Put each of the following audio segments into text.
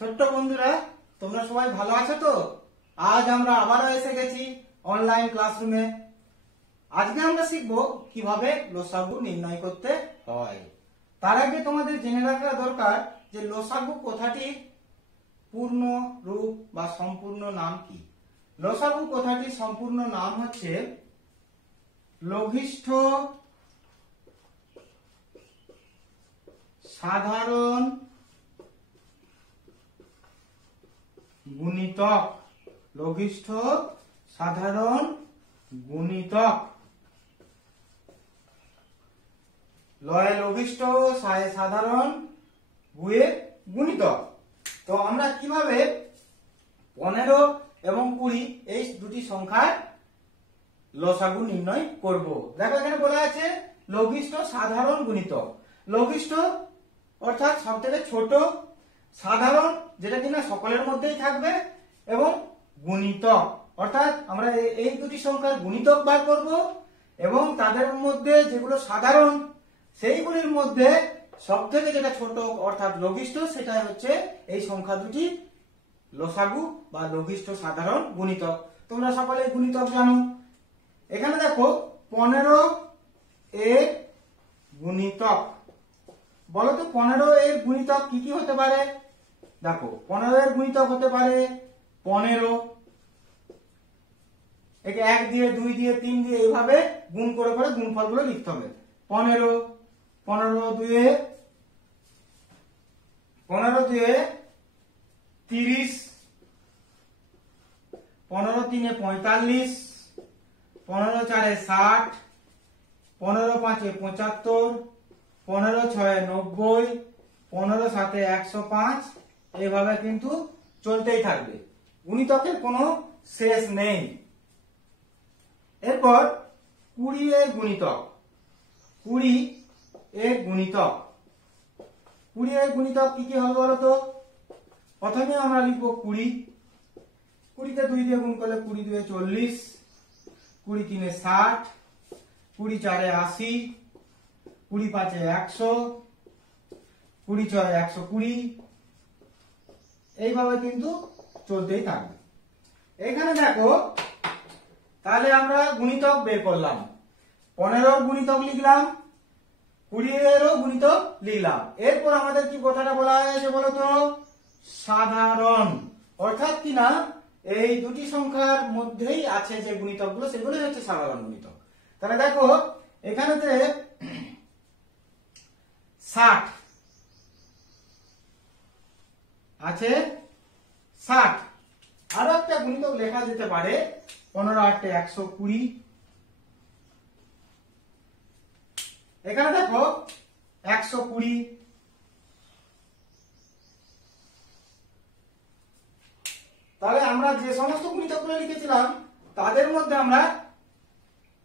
ছোট্ট বন্ধুরা, তোমরা সবাই ভালো আছো তো? আজ আমরা আবারও এসে গেছি অনলাইন ক্লাসরুমে। আজকে আমরা শিখব কিভাবে লসাগু নির্ণয় করতে হয়। তার আগে তোমাদের জেনে রাখা দরকার যে লসাগু কথাটির পূর্ণ রূপ বা সম্পূর্ণ নাম কি। লসাগু কথাটির সম্পূর্ণ নাম হচ্ছে লঘিষ্ঠ সাধারণ গুণিতক। লঘিষ্ঠ সাধারণ গুণিতক। লয়ে লঘিষ্ঠ সায়ে সাধারণ গুয়ে গুণিতক। তো আমরা কিভাবে 15 এবং 20 এই দুটি সংখ্যার লসাগু নির্ণয় করব। দেখো এখানে বলা আছে লঘিষ্ঠ সাধারণ গুণিতক। লঘিষ্ঠ অর্থাৎ সবথেকে ছোট, সাধারণ যেটা কিনা সকলের মধ্যেই থাকবে, এবং গুণিতক অর্থাৎ আমরা এই দুটি সংখ্যার গুণিতক বার করব এবং তাদের মধ্যে যেগুলো সাধারণ সেইগুলির মধ্যে সবথেকে যেটা ছোট অর্থাৎ লঘিষ্ঠ সেটা হচ্ছে এই সংখ্যা দুটি লসাগু বা লঘিষ্ঠ সাধারণ গুণিতক। তোমরা সকলে গুণিতক জানো। এখানে দেখো 15 এর গুণিতক। বলো তো 15 এর গুণিতক কি কি হতে পারে? দেখো 15 এর গুণিতক হতে পারে 15, একে 1 দিয়ে 2 দিয়ে 3 দিয়ে এইভাবে গুণ করে করে গুণফলগুলো লিখতে হবে। 15 দুয়ে 30, 15 তিনে 45, 15 চারে 60, 15 পাঁচে 75, 15 ছয়ে 90, 15 সাথে 105, এইভাবে কিন্তু চলতেই থাকবে। গুণিতকের কোনো শেষ নেই। এরপর 20 এর গুণিতক। 20 এর গুণিতক কি কি হবে বলো তো? প্রথমে আমরা লিখব 20। 20 তে 2 দিয়ে গুণ করলে 20 2 40, 20 3 60, 20 4 80, 20 5 100, 20 6 120, এইভাবে কিন্তু চলতেই থাকবে। এখানে দেখো তাহলে আমরা গুণিতক বের করলাম। 15 গুণিতক লিখলাম, 20 এরও গুণিতক লিখলাম। এরপর আমাদের কি কথাটা বলা হয়েছে বলতো? সাধারণ। অর্থাৎ কিনা এই দুটি সংখ্যার মধ্যেই আছে যে গুণিতকগুলো সেগুলো হচ্ছে সাধারণ গুণিতক। তাহলে দেখো এখানেতে 60 আছে, 60। আরো একটা গুণিতক লেখা যেতে পারে 15 8 120। এখানে দেখো 120। তাহলে আমরা যে সমস্ত গুণিতকগুলো লিখেছিলাম তাদের মধ্যে আমরা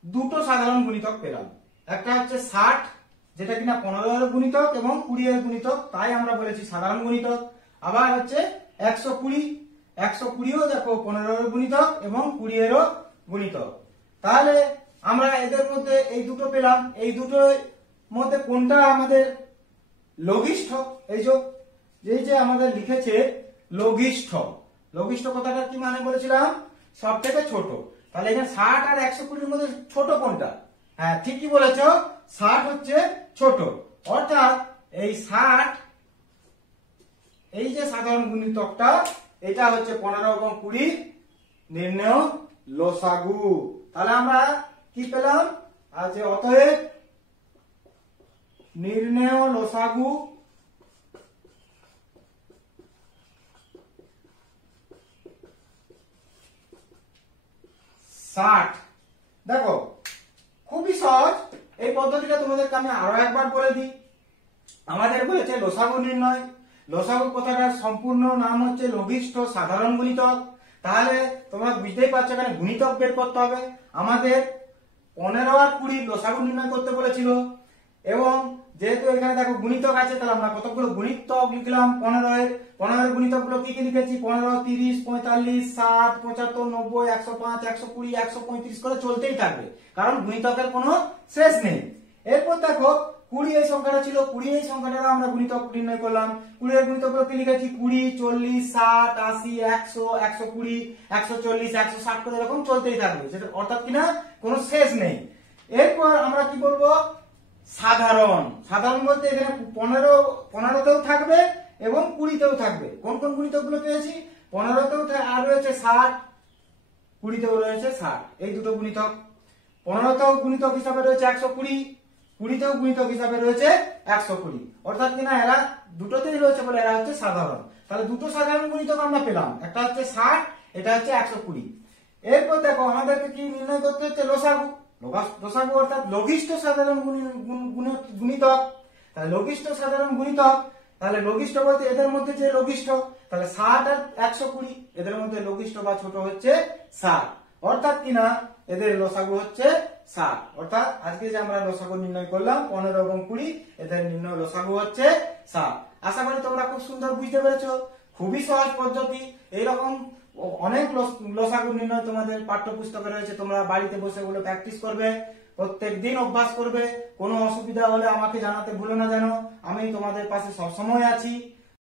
দুটো সাধারণ গুণিতক পেলাম। একটা হচ্ছে 60 যেটা কিনা 15 এর গুণিতক এবং 20 এর গুণিতক, তাই আমরা বলেছি সাধারণ গুণিতক। আবার হচ্ছে 120ও দেখো 15 এর গুণিতক এবং 20 এরও গুণিতক। তাহলে আমরা এদের মধ্যে এই দুটো পেলাম। এই দুটোর মধ্যে কোনটা আমাদের লঘিষ্ঠ? এই যে আমাদের লিখেছে লঘিষ্ঠ। লঘিষ্ঠ কথাটা কি মানে বলেছিলাম? সব থেকে ছোট। তাহলে এখানে 60 আর 120 এর মধ্যে ছোট কোনটা? হ্যাঁ, ঠিকই বলেছো, 60 হচ্ছে ছোট। অর্থাৎ এই 60, এই যে সাধারণ গুণিতকটা, এটা হচ্ছে 15 এবং 20 নির্ণেয় লসাগু। তাহলে আমরা কি পেলাম? আজ অতএব নির্ণেয় লসাগু 60। দেখো খুবই সহজ এই পদ্ধতিটা। তোমাদেরকে আমি আরো একবার বলে দিই। আমাদের বলেছে লসাগু নির্ণয়। লসাগু কথাটার সম্পূর্ণ নাম হচ্ছে লঘিষ্ঠ সাধারণ গুণিতক। তাহলে তোমরা বুঝতেই পারছো এখানে গুণিতক বের করতে হবে। আমাদের 15 আর 20 লসাগু নির্ণয় করতে বলেছিল, এবং যেহেতু এখানে দেখো গুণিতক আছে তাহলে আমরা কতগুলো গুণিতক লিখলাম 15 এর গুণিতকগুলো কি কি লিখেছি? 15 30 45 60 75 90 105 120 135 করে চলতেই থাকবে, কারণ গুণিতকের কোনো শেষ নেই। এরপর দেখো 20 এই সংখ্যাটা ছিল, 20 এই সংখ্যাটা আমরা গুণিতক নির্ণয় করলাম। 20 এর গুণিতকগুলো কি লিখেছি? 20, 40, 60, 80, 100, 120, 140, 160 করে এরকম চলতেই থাকবে, সেটা অর্থাৎ কিনা কোনো শেষ নেই। এরপর আমরা কি বলবো? সাধারণ। সাধারণ বলতে এখানে 15তেও থাকবে এবং 20তেও থাকবে। কোন কোন গুণিতকগুলো পেয়েছি? 15তেও আর রয়েছে 60, 20তেও রয়েছে 60, এই দুটো গুণিতক। 15তেও গুণিতক হিসাবে রয়েছে 120, 20তেও গুণিতক হিসাবে রয়েছে 120, অর্থাৎ কিনা এরা দুটোতেই রয়েছে বলে এরা হচ্ছে সাধারণ। তাহলে দুটো সাধারণ গুণিতক আমরা পেলাম, একটা হচ্ছে 60, এটা হচ্ছে 120। এরপর দেখো আমাদেরকে কি নির্ণয় করতে হচ্ছে? লসাগু। লসাগু অর্থাৎ লঘিষ্ঠ সাধারণ গুণিতক। তাহলে লঘিষ্ঠ সাধারণ গুণিতক, তাহলে লঘিষ্ঠ বলতে এদের মধ্যে যে লঘিষ্ঠ, তাহলে 60 আর 120, এদের মধ্যে লঘিষ্ঠ বা ছোট হচ্ছে 60, অর্থাৎ কিনা এদের লসাগু হচ্ছে 60। অর্থাৎ আজকে যে আমরা লসাগু নির্ণয় করলাম 15 এবং 20, এদের নির্ণয় লসাগু হচ্ছে 60। আশা করি তোমরা খুব সুন্দর বুঝতে পেরেছো। খুবই সহজ পদ্ধতি। এইরকম অনেক লসাগু নির্ণয় তোমাদের পাঠ্যপুস্তকে রয়েছে, তোমরা বাড়িতে বসে ওগুলো প্র্যাকটিস করবে, প্রত্যেক দিন অভ্যাস করবে। কোনো অসুবিধা হলে আমাকে জানাতে ভুলো না যেন, আমি তোমাদের পাশে সবসময় আছি।